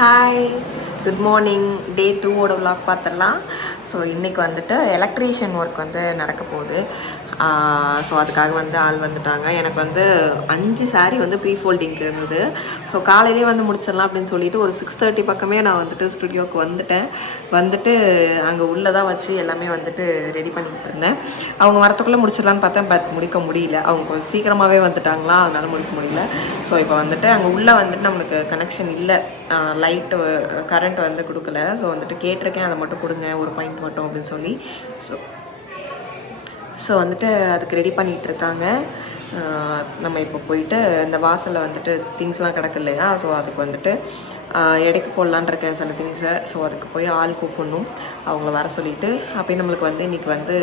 Hi, good morning. Day 2 vlog பார்த்துடலாம். So இன்றைக்கி வந்துட்டு எலக்ட்ரீஷியன் ஒர்க் வந்து நடக்க போகுது. ஸோ அதுக்காக வந்து ஆள் வந்துட்டாங்க. எனக்கு வந்து 5 சாரீ வந்து ப்ரீ ஃபோல்டிங்கில் இருந்தது. ஸோ காலையிலே வந்து முடிச்சிடலாம் அப்படின்னு சொல்லிட்டு ஒரு 6:30 பக்கமே நான் வந்துட்டு ஸ்டுடியோவுக்கு வந்துட்டு அங்கே உள்ளே தான் வச்சு எல்லாமே வந்துட்டு ரெடி பண்ணிக்கிட்டு இருந்தேன். அவங்க வரத்துக்குள்ளே முடிச்சிடலான்னு பார்த்தேன், பட் முடிக்க முடியல. அவங்க கொஞ்சம் சீக்கிரமாகவே வந்துட்டாங்களா, அதனால் முடிக்க முடியல. ஸோ இப்போ வந்துட்டு அங்கே உள்ளே வந்துட்டு நம்மளுக்கு கனெக்ஷன் இல்லை, லைட்டு கரண்ட் வந்து கொடுக்கல. ஸோ வந்துட்டு கேட்டிருக்கேன், அதை மட்டும் கொடுங்க ஒரு பாயிண்ட் மட்டும் அப்படின்னு சொல்லி. ஸோ வந்துட்டு அதுக்கு ரெடி பண்ணிகிட்டு இருக்காங்க. நம்ம இப்போ போயிட்டு இந்த வாசலில் வந்துட்டு திங்ஸ்லாம் கிடக்கு இல்லையா, ஸோ அதுக்கு வந்துட்டு எடைக்கு போடலான் இருக்கேன் சில திங்ஸை. ஸோ அதுக்கு போய் ஆள் கூப்பிடணும், அவங்கள வர சொல்லிவிட்டு அப்படியே நம்மளுக்கு வந்து இன்றைக்கி வந்து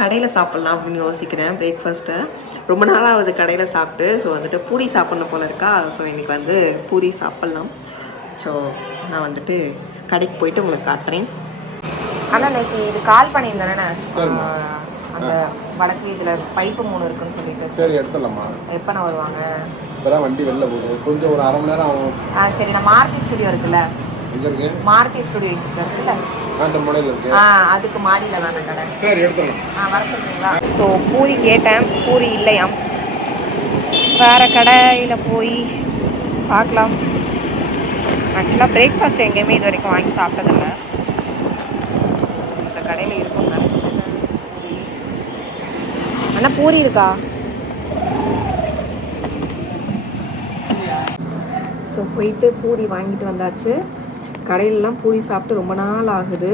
கடையில் சாப்பிட்லாம் அப்படின்னு யோசிக்கிறேன். பிரேக்ஃபாஸ்ட்டை ரொம்ப நாளாவது கடையில் சாப்பிட்டு. ஸோ வந்துட்டு பூரி சாப்பிட்ணும் போல இருக்கா. ஸோ இன்றைக்கி வந்து பூரி சாப்பிட்லாம். ஸோ நான் வந்துட்டு கடைக்கு போயிட்டு உங்களுக்கு காட்டுறேன். ஆனால் இன்னைக்கு இது கால் பண்ணியிருந்தேனே, அந்த வடக்கு இதில் பைப்பு 3 இருக்குன்னு சொல்லிட்டு. சரி, எடுத்துடலாமா? எப்போ நான் வருவாங்க? இப்போதான் வண்டி வெளில போகுது, கொஞ்சம் ஒரு அரை மணி நேரம் ஆகும். சரி, நான் மாருதி ஸ்டுடியோ இருக்குல்ல, எங்கே இருக்கு? மாருதி ஸ்டுடியோ இருக்குல்ல, அந்த மாடல் இருக்கு. அதுக்கு மாடியில் தானே கடை. சரி, எடுத்துடலாம். வர சொல்கிறீங்களா? ஸோ பூரி கேட்டேன், பூரி இல்லையாம். வேறு கடையில் போய் பார்க்கலாம். ஆக்சுவலாக பிரேக்ஃபாஸ்ட் எங்கேயுமே இது வரைக்கும் வாங்கி சாப்பிட்டதில்லை. இந்த கடையில் இருக்கும் நினைக்கிறேன். ஆனால் பூரி இருக்கா? ஸோ போயிட்டு பூரி வாங்கிட்டு வந்தாச்சு. கடையிலலாம் பூரி சாப்பிட்டு ரொம்ப நாள் ஆகுது.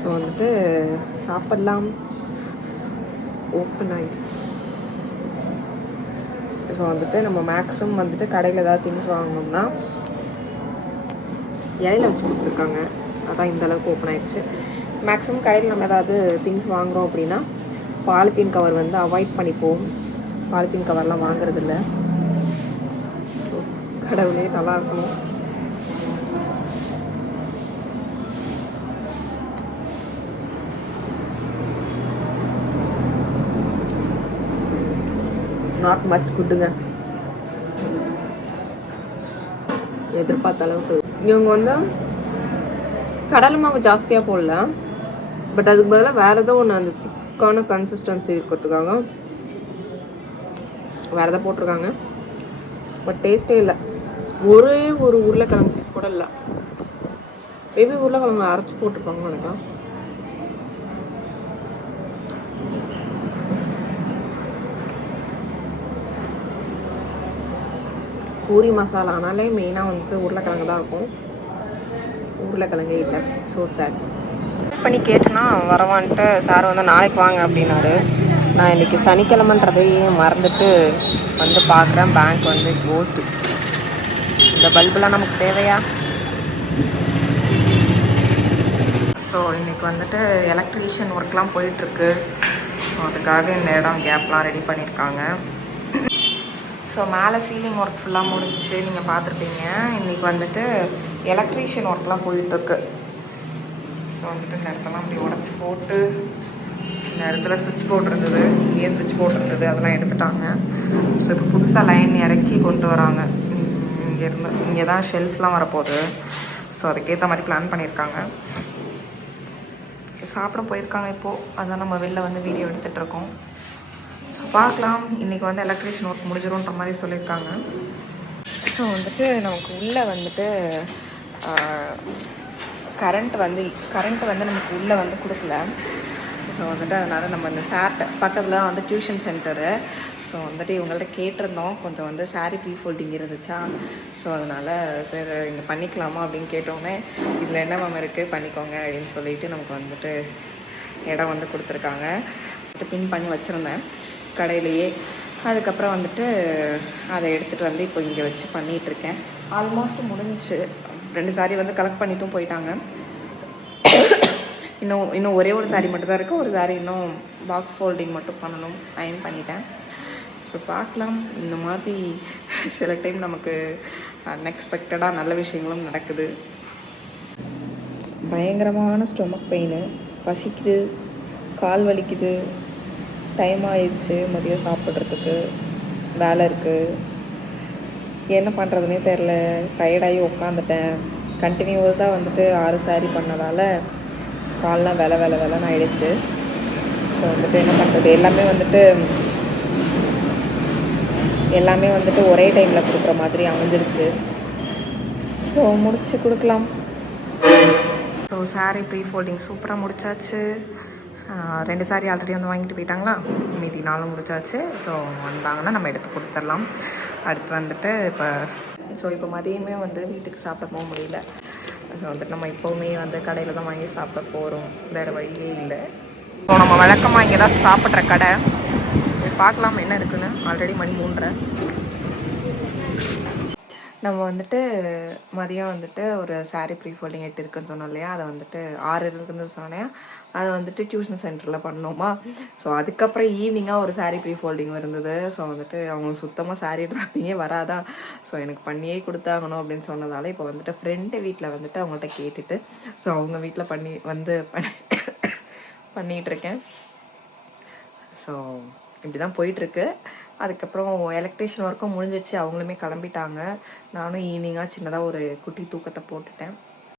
ஸோ வந்துட்டு சாப்பிட்லாம். ஓப்பன் ஆகிடுச்சு. ஸோ வந்துட்டு நம்ம மேக்ஸிமம் வந்துட்டு கடையில் ஏதாவது திங்ஸ் வாங்கணும்னா இலையில வச்சு கொடுத்துருக்காங்க, அதான் இந்த அளவுக்கு ஓப்பன் ஆகிடுச்சு. மேக்ஸிமம் கடையில் நம்ம ஏதாவது திங்ஸ் வாங்குகிறோம் அப்படின்னா பாலித்தீன் கவர் வந்து அவாய்ட் பண்ணிப்போம். பாலித்தீன் கவர்லாம் வாங்குறதில்ல. ஸோ கடவுளே நல்லா இருக்கணும். நாட் மச் குட்டுங்க, எதிர்பார்த்த அளவுக்கு. இவங்க வந்து கடலை மாவு ஜாஸ்தியாக போடல, பட் அதுக்கு பதிலாக வேறு ஏதோ ஒன்று அந்த திக்கான கன்சிஸ்டன்சி இருக்கிறதுக்காக வேறு எதாவது போட்டிருக்காங்க. பட் டேஸ்ட்டே இல்லை. ஒரே ஒரு உருளைக்கிழங்கு பீஸ் கூட இல்லை. மேபி உருளைக்கிழங்கு அரைச்சி போட்டிருப்பாங்கன்னு நினைக்கிறேன். பூரி மசாலானாலே மெயினாக வந்துட்டு உருளைக்கிழங்கு தான் இருக்கும். உருளைக்கிழங்கு இல்லை. ஸோ சேட் பண்ணி கேட்டேன்னா வரவான்ட்டு சார் வந்து நாளைக்கு வாங்க அப்படின்னாரு. நான் இன்றைக்கி சனிக்கிழமைன்றதையே மறந்துட்டு வந்து பார்க்குறேன், பேங்க் வந்து க்ளோஸ்டு. இந்த பல்புலாம் நமக்கு தேவையா? ஸோ இன்றைக்கி வந்துட்டு எலக்ட்ரீஷியன் ஒர்க்லாம் போயிட்டுருக்கு. ஸோ அதுக்காக இந்த இடம் கேப்லாம் ரெடி பண்ணியிருக்காங்க. ஸோ மேலே சீலிங் ஒர்க் ஃபுல்லாக முடிஞ்சு நீங்கள் பார்த்துருப்பீங்க. இன்றைக்கி வந்துட்டு எலக்ட்ரீஷியன் ஒர்க்லாம் போயிட்டுருக்கு. ஸோ வந்துட்டு இந்த இடத்தெல்லாம் அப்படி உடச்சி போட்டு, இந்த இடத்துல சுவிட்ச் போர்ட் இருந்தது, இங்கேயே சுவிட்ச் போர்ட் இருந்தது, அதெல்லாம் எடுத்துட்டாங்க. ஸோ இப்போ புதுசாக லைன் இறக்கி கொண்டு வராங்க. இங்கேருந்து இங்கே தான் ஷெல்ஃப்லாம் வரப்போகுது. ஸோ அதுக்கேற்ற மாதிரி பிளான் பண்ணியிருக்காங்க. சாப்பிட போயிருக்காங்க இப்போது, அதான் நம்ம வெளில வந்து வீடியோ எடுத்துகிட்ருக்கோம். பார்க்கலாம். இன்றைக்கி வந்து எலக்ட்ரிஷியன் ஒர்க் முடிஞ்சிடும்ன்ற மாதிரி சொல்லியிருக்காங்க. ஸோ வந்துட்டு நமக்கு உள்ளே வந்துட்டு கரண்ட் வந்து நமக்கு உள்ளே வந்து கொடுக்கல. ஸோ வந்துட்டு அதனால் நம்ம இந்த சார்ட்ட பக்கத்தில் வந்து டியூஷன் சென்டரு. ஸோ வந்துட்டு இவங்கள்ட்ட கேட்டிருந்தோம், கொஞ்சம் வந்து சாரீ ப்ரீ ஃபோல்டிங் இருந்துச்சா. ஸோ அதனால் சரி இங்கே பண்ணிக்கலாமா அப்படின்னு கேட்டோன்னே, இதில் என்ன மேம் இருக்குது பண்ணிக்கோங்க அப்படின்னு சொல்லிட்டு நமக்கு வந்துட்டு இடம் வந்து கொடுத்துருக்காங்க. பின் பண்ணி வச்சுருந்தேன் கடையிலையே. அதுக்கப்புறம் வந்துட்டு அதை எடுத்துகிட்டு வந்து இப்போ இங்கே வச்சு பண்ணிகிட்ருக்கேன். ஆல்மோஸ்ட் முடிஞ்சிச்சு. 2 சாரீ வந்து கலெக்ட் பண்ணிட்டும் போயிட்டாங்க. இன்னும் ஒரே ஒரு சாரீ மட்டும் தான் இருக்குது. ஒரு சாரீ இன்னும் பாக்ஸ் ஃபோல்டிங் மட்டும் பண்ணணும், அயன் பண்ணிட்டேன். ஸோ பார்க்கலாம். இந்த மாதிரி சில டைம் நமக்கு அன்எக்ஸ்பெக்டடாக நல்ல விஷயங்களும் நடக்குது. பயங்கரமான ஸ்டொமக் பெயின், பசிக்குது, கால் வலிக்குது, டைம் ஆயிடுச்சு மதியம் சாப்பிட்றதுக்கு, வேலை இருக்குது, என்ன பண்ணுறதுனே தெரில. டயர்டாகி உட்காந்துட்டேன். கண்டினியூவஸாக வந்துட்டு 6 saree பண்ணதால் கால்லாம் வெலைன்னு ஆயிடுச்சு. ஸோ வந்துட்டு என்ன பண்ணுறது, எல்லாமே வந்துட்டு ஒரே டைமில் கொடுக்குற மாதிரி அமைஞ்சிருச்சு. ஸோ முடிச்சு கொடுக்கலாம். ஸோ saree ப்ரீ ஃபோல்டிங் சூப்பராக முடிச்சாச்சு. 2 saree ஆல்ரெடி வந்து வாங்கிட்டு போயிட்டாங்களா, மீதி 4 முடிச்சாச்சு. ஸோ வந்தாங்கன்னா நம்ம எடுத்து கொடுத்துடலாம். அடுத்து வந்துட்டு இப்போ மதியமே வந்து வீட்டுக்கு சாப்பிட போக முடியல. ஸோ வந்துட்டு நம்ம இப்போவுமே வந்து கடையில் தான் வாங்கி சாப்பிட போகிறோம், வேறு வழியே இல்லை. ஸோ நம்ம வழக்கமாக இங்கே தான் சாப்பிட்ற கடை. பார்க்கலாம் என்ன இருக்குன்னு. ஆல்ரெடி மணி 3:30. நம்ம வந்துட்டு மதியம் வந்துட்டு ஒரு saree ப்ரீ ஃபோல்டிங் 8 இருக்குன்னு சொன்னோம் இல்லையா, அதை வந்துட்டு 6 இருக்குன்னு சொன்னேன். அதை வந்துட்டு டியூஷன் சென்டரில் பண்ணோமா. ஸோ அதுக்கப்புறம் ஈவினிங்காக ஒரு saree ப்ரீ ஃபோல்டிங் இருந்தது. ஸோ வந்துட்டு அவங்க சுத்தமாக saree ட்ராப்பிங்கே வராதா, ஸோ எனக்கு பண்ணியே கொடுத்தாகணும் அப்படின்னு சொன்னதால இப்போ வந்துட்டு ஃப்ரெண்டு வீட்டில் வந்துட்டு அவங்கள்ட்ட கேட்டுட்டு ஸோ அவங்க வீட்டில் பண்ணிகிட்ருக்கேன். ஸோ இப்படி தான் போயிட்டுருக்கு. அதுக்கப்புறம் எலக்ட்ரிஷியன் ஒர்க்கும் முடிஞ்சிடுச்சு, அவங்களுமே கிளம்பிட்டாங்க. நானும் ஈவினிங்காக சின்னதாக ஒரு குட்டி தூக்கத்தை போட்டுட்டேன்.